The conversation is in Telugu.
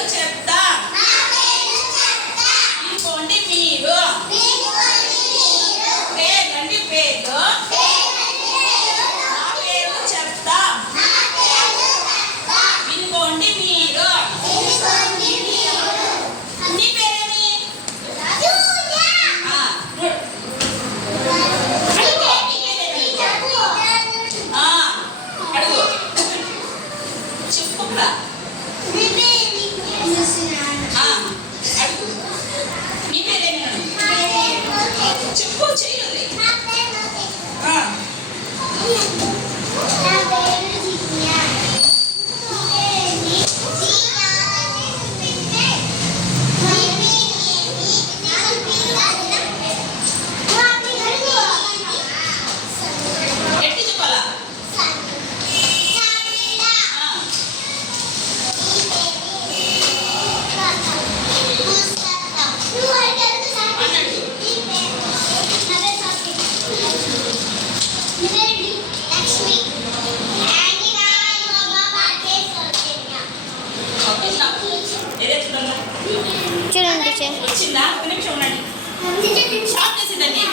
పేర్లు చెప్తా. ఇంకోండి మీరు. పేర్లండి పేర్లు. నా పేర్లు చెప్తా. ఇంకోండి మీరు. నీ పేరేమి? అడుగు. చెప్పురా. అడుగు. నీ పేరేమి? చెప్పు. చెయ్యదు. ఎట్టి చెప్పాలా? చూడండి వచ్చిందా? ఒక నిమిషం ఉండండి. స్టార్ట్ చేసిందండి.